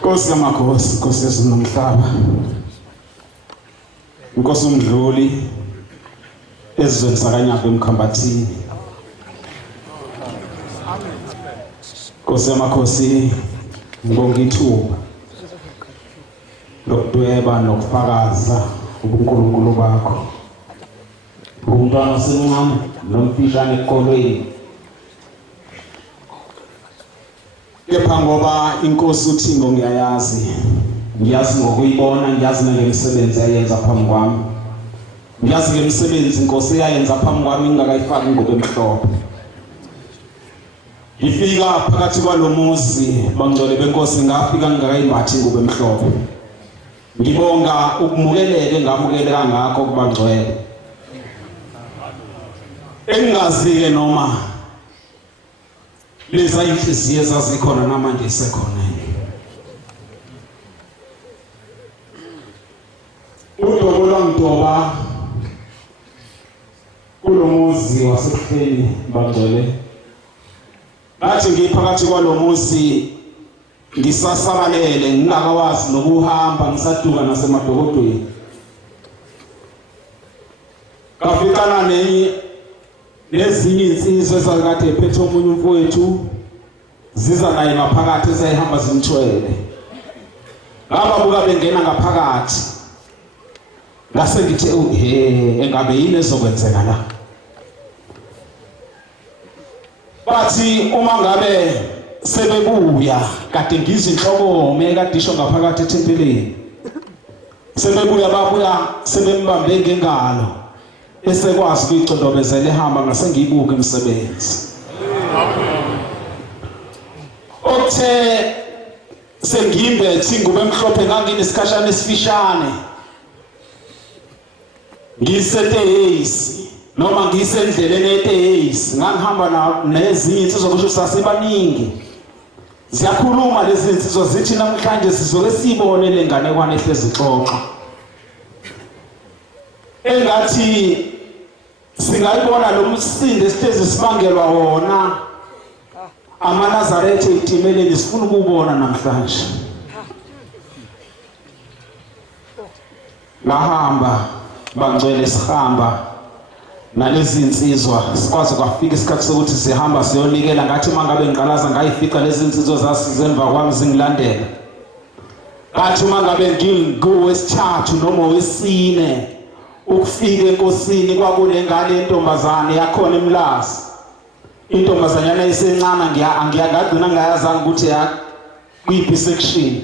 Nkosi yamakhosi, Nkosi yezulu nomhlaba, Nkosi umdluli ezizweni sakanyapha eMkhambathini, Nkosi yamakhosi, ngibonga ithuba lokudweba nokufakaza ubuNkulunkulu bakho. Umntwana osemncane nomfishane ekolweni, kepha ngoba inkosi uThixo ngiyayazi ngokuyibona, ngiyazi ngemisebenzi ayenza phambi kwami, ngiyazi ngemisebenzi inkosi eyayenza phambi kwami ngingakayifaki ingubo emhlophe. Ngifika phakathi kwalomuzi bangcwele benkosi, ngafika ngingakayimbathi ingubo emhlophe. Ngibonga ukumukeleke ngamukeleka ngakho kubangcwele. Engazi-ke noma leza inhliziyo ezazikhona namanje isekhona. Udobo lwangitoba kulomuzi wasebuhleni bangcwele. Ngathi ngiphakathi kwalomuzi ngisasabalele, ngingakawazi nokuhamba, ngisaduka nasemadokodweni. Kafikana nezinye insizwe ezakade ephethe omunye umfowethu, ziza naye ngaphakathi ezayihamba zimthwele. Ngababuka bengena ngaphakathi, ngase ngithi engabe yini ezokwenzeka la. Bathi uma ngabe sebebuya kade ngizinhlokome kade isho ngaphakathi ethempelini, sebebuya babuya sebembambe ngengalo, esekwazi ukuyicondobezela ehamba ngase ngiyibuka imisebenzi. Othe sengimbethe ingubo emhlophe, nganginesikhashana esifishane, ngisetehisi noma ngisendleleni etehisi, ngangihamba nezinye insizwa kusho sasibaningi. Ziyakhuluma lezi insizwa zithi namhlanje sizoke sibone le nganekwane ehlezi ixoxa, engathi singayibona lo msindo esitezi sibangelwa wona amaNazaretha etimeleni, sifuna ukubona namhlanje. Ngahamba bangcwele, sihamba nalezi insizwa, sikwazi kwafika isikhathi sokuthi sihamba siyonikela. Ngathi mangabe ngiqalaza ngayifica lezi insizwa zasizemva kwami zingilandela. Ngathi mangabe ngingowesithathu noma owesine ukufika enkosini, kwakunengane yentombazane yakhona eMlazi. Intombazanyana isencane, ngiyagcina ngayazanga ukuthi kuyiphi section.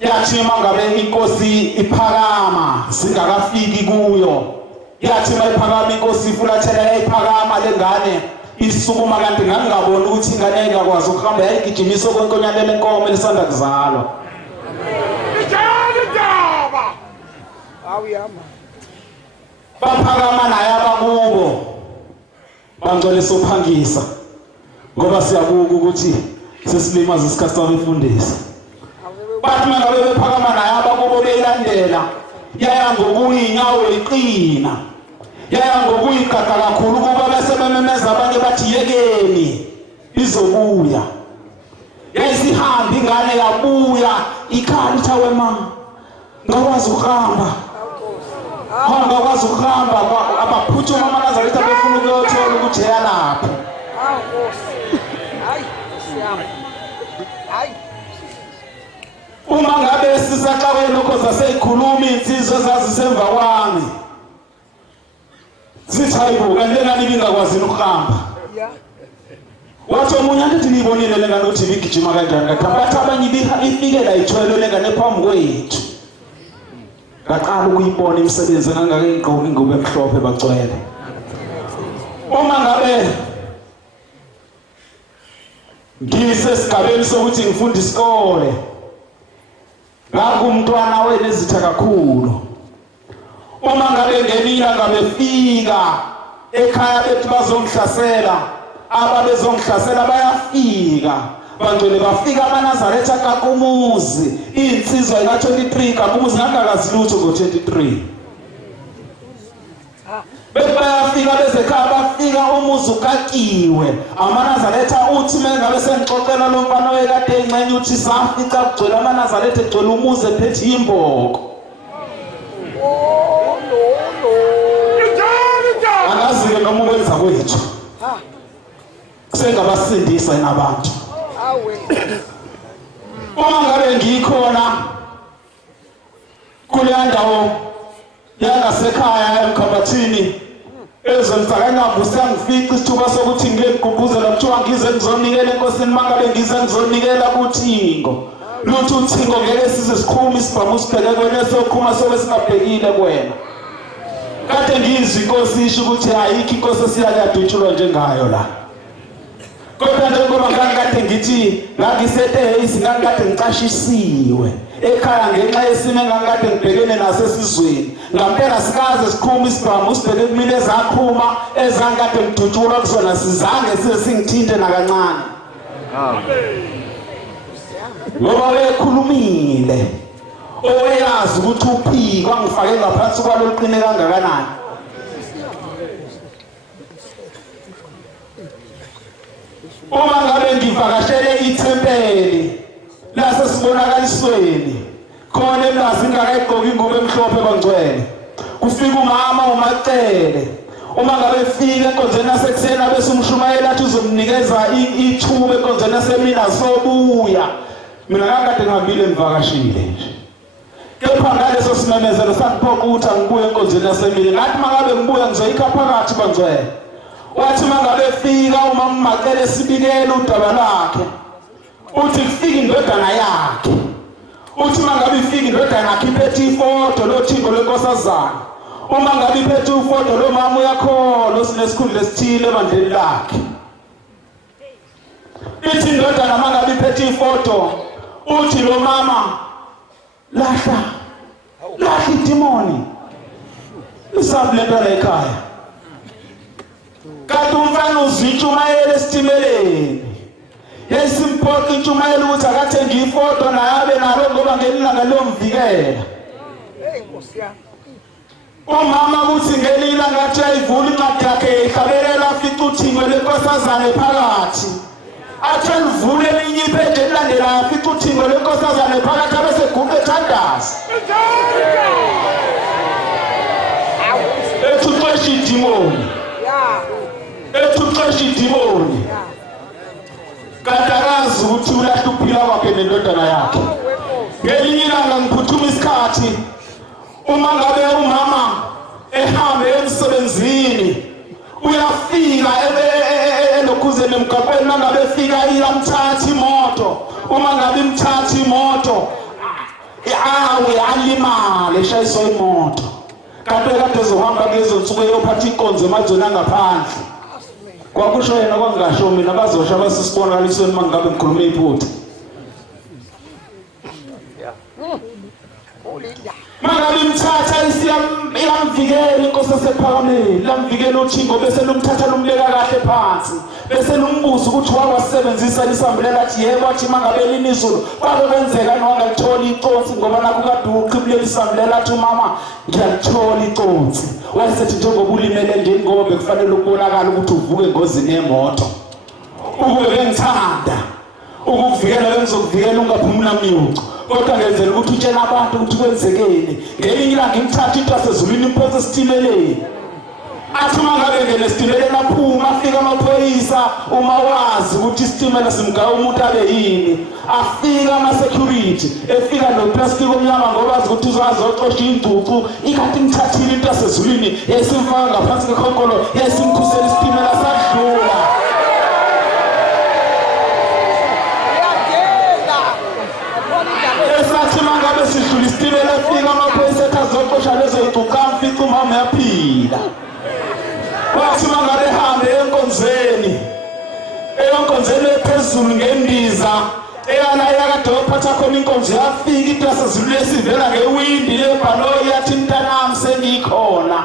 Yathi mangabe inkosi iphakama singakafiki kuyo, yathi mayiphakama inkosi ifulathela yayiphakama lengane isukuma, kanti ngangingaboni ukuthi ingane ingakwazi ukuhamba, yayigijimisa okwenkonyane lenkomo elisanda kuzalwa. Baphakama naye abakubo bangcwele sophangisa, ngoba siyabuka ukuthi sesilimaza isikhathi sami ifundisa bathi mangabe bephakama naye abakubo beyilandela yaya ngokuyinyawo iqina yaya ngokuyigada kakhulu kuba bese bememeza abanye bathi yekeni izobuya yayisihambi ingane yabuya ikhalita wema ngakwazi ukuhamba ngakwazi ukuhamba abaphuthuma amaNazaretha befuna ukuyothola ukuthi yalapho uma ngabe sisaxakwe lokho zaseyikhuluma insizwe ezazisemva kwami zithayibo kanti ngani bingakwazi ukuhamba wathi omunye angithi niyibonile lengane ukuthi ibigijima kanjani bathi abanye ifike la ithwele lengane phambi kwethu ngaqala ukuyibona imisebenzi engangake ngigqoke ingubo emhlophe bagcwele uma ngabe ngisesigabeni sokuthi ngifunda isikole ngangumntwana wenezitha kakhulu uma ngabe ngenila ngabefika ekhaya bethu bazongihlasela ababezongihlasela bayafika bangcwele bafika amaNazaretha kaKumuzi insizwa ika 23 kaKumuzi ngangakazi lutho ngo23 bayafika bezekhaya bafika umuzi ukakiwe amaNazaretha uthi mengabe sengixoxela lo mfana wekade engcenye uthi safica kugcwele amaNazaretha egcwele umuzi ephethe imboko angazi-ke noma ukwenza kwethu sengabasindisa nabantu uma ngabe ngikhona kuleya ndawo yangasekhaya eMkhambathini ezomsakanyambu siyangifica isithuba sokuthi ngiyegqugquzela kuthiwa ngize ngizonikela enkosini mangabe ngize ngizonikela kuThingo luthi uThingo ngeke size sikhuma isibhamu sibheke kwena sokhuma sobe singabhekile kwena kade ngizwe inkosi isho ukuthi ayikho inkosi esiyakadutshulwa njengayo la kodwa njengoba ngangikade ngithi ngangisetehisi ngangikade ngicashisiwe ekhaya ngenxa yesimo engangikade ngibhekene naso esizweni ngampela sikaze sikhuma isibhamu sibheke kumina ezakhuma ezangikade ngidutshulwa kuzona sizange size singithinte nakancane ngoba wekhulumile owayazi ukuthi uphiko angifake ngaphansi kwaloqine kangakanani uma ngabe ngivakashele ithempeli lasesibonakalisweni khona emlazi ngakayigqoka ingubo emhlophe bangcwele kufika umama uMacele uma ngabe fika enkonzweni yasekuseni abese umshumayela athi uzomnikeza ithuba enkonzweni yasemina sobuya mina ngakade ngihambile ngivakashile nje kepha ngaleso simemezelo sangiphoqa ukuthi angibuye enkonzweni yasemini ngathi mangabe ngibuya ngizoyikha phakathi bangcwele wathi mangabe fika umama uMacele sibikele udaba lakhe uthi kufika indodana yakhe uthi mangabe ifika indodana yakhe iphethe ifoto loThingo lenkosazana uma ngabe iphethe ifoto lo mama uyakholwa sinesikhundla esithile ebandleni lakhe ithi indodana mangabe iphethe ifoto uthi lo mama lahla idimoni isabulenta la ekhaya kanti umfana uzitshumayela esitimeleni yesimpoqa intshumayela ukuthi akathenge ifoto naye abe nalo ngoba ngelilanga lomvikela umama kuthi ngelilanga athi ayivula incwadi yakhe ihlabelela afica uThingo lenkosazana phakathi athi alivule elinye ipheje elilandelayo afica uThingo lenkosazana phakathi abese guqe ethandaza ethi uxesha idimoni ethi uxesha idimoni kanti akazi ukuthi ulahla ukuphila kwakhe nendodana yakhe ngelinye ilanga ngiphuthuma isikhathi uma ngabe umama ehambe emsebenzini uyafika elokhuzeni emgaqweni mangabe efika iyamthatha imoto uma ngabe imthatha imoto awe alimale eshayiswa imoto kanti kade ezohamba kulezo nsuku eyophatha inkonzo emazweni angaphandle kwakusho yena kwangasho mina bazosha basisibonakalisweni mangabe ngikhuluma iphutha mangabe imthatha iyamvikela inkosi esephakameni lamvikela uThingo bese lumthatha lumbeka kahle phansi bese lumbuzo ukuthi wakwasebenzisa lisambulela athi yebo athi mangabe linizulu kwake kwenzeka nowangalithola iconsi ngoba nakho kade uqhibulela isambulela athi mama ngiyalithola iconsi wayesethi njengoba ulimele ngengobe kufanele ukubonakala ukuthi uvuke engozini yemoto ukube ngithanda ukukuvikela bengizokuvikela ungaphumula miyuco kodwa ngenzela ukuthi utshela abantu ukuthi kwenzekeni ngelinye ilanga ngimthatha into yasezulwini imphosa esitimeleni athi mangabe ngene esitimeleni aphuma afika amaphoyisa uma wazi ukuthi isitimela simgawa umuntu abe yini afika ama-security efika noplastic omnyama ngoba azi ukuthi uzazoxosha ingcucu ikhathi ngithathile into yasezulwini yesimfaka ngaphansi kwekhonkolo yesimkhusela isitimela sadlula esathi mangabe sidlula isitimela efika amaphoyisa ethi azoxosha lezo yingcucu amfica umama uyaphila wathi mangabe ehambe enkonzweni ephezulu ngendiza eyana yakade waphatha khona inkonzo yafika into yasezulu esivela ngewindi lebhanoyi yathi mntanami sengikhona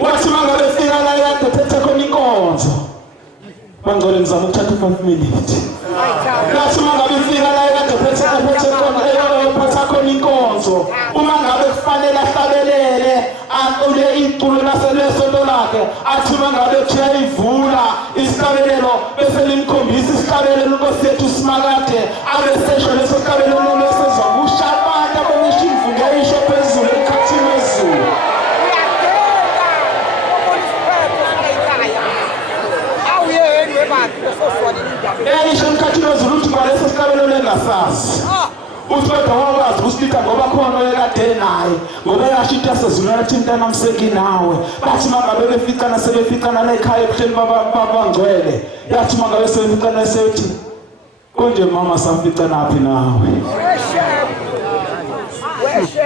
wathi mangabe efika la yakade phethe khona inkonzo bangcwele ngizama ukuthatha 5 minutes wathi mangabe efika la yakade phethe khona inkonzo uma ngabe kufanele ahlabelele ule iculo laselesoto lakhe athi mangabe uyayivula isihlabelelo bese limkhombisa isihlabelelo Nkosi yethu Simakade abesesho leso sihlabelelo lesezwa kushabata bonisha imvunge isho phezulu ekhathini wezulu eyisho emkhathini wezulu uthi kwaleso sihlabelelo engasazi uthi kodwa wawazi usitika ngoba khona oyekade naye ngoba yasho into yasezulu athi mntanami senginawe bathi mangabe beficana sebeficana la ekhaya ebuhleni babangcwele yathi mangabe sebeficana sethi konje mama safica naphi nawe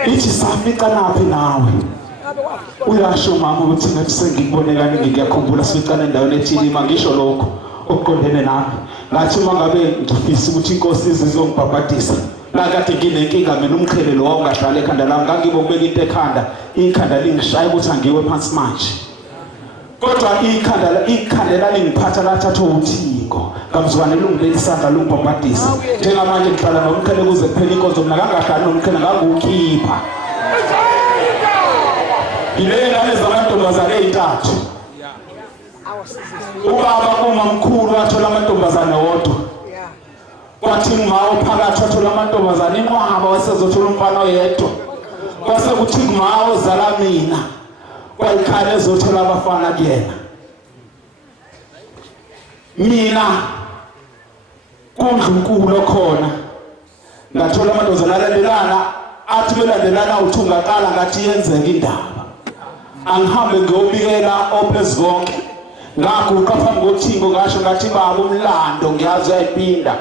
ithi safica naphi nawe uyasho mama ukuthi ngathi sengikubonekane ngiyakhumbula sificana endaweni ethile mangisho lokho okuqondene nami ngathi mangabe ngifisa ukuthi inkosi izongibhabhadisa nakade nginenkinga mina umqhele lo wawungahlala ekhanda lami ngangibokubeka into ekhanda ikhanda lingishaya ukuthi angiwe phansi manje kodwa ikhanda lalingiphatha lathatha uthingo ngamzukwane lungibeka isandla lungibhabhadisa njengamanje ngihlala nomqhele kuze kuphela inkonzo mina kangahlali nomqhele ngangukhipha yile ngane zamantombazane ey'ntathu ubaba kumamkhulu wathola amantombazane wodwa kwathi ngumawo phakathi wathola amantombazane inqwaba wasezothola umfana oyedwa kwase kuthi ngumawo zala mina kwayikhala ezothola abafana kuyena mina kundlunkulu khona ngathola amantombazane alandelana athi belandelana uthi ungaqala ngathi yenzeka indaba angihambe ngiyobikela ophezonke ngaguqa phambi kothingo ngasho ngathi baba umlando ngiyazi uyayipinda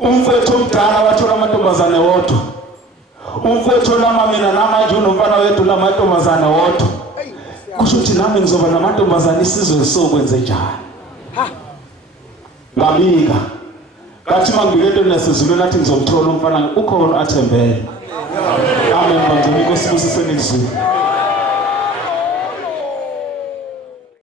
umfowethu omdala wathola amantombazane wodwa umfowethu lama mina namanje unomfana wethu lamantombazane wodwa kusho ukuthi nami ngizoba namantombazane isizwe sokwenze njani ngabika ngathi mangibike into nasezulu nathi ngizomthola umfana ukhona athembele amen bantu inkosi busise nizwe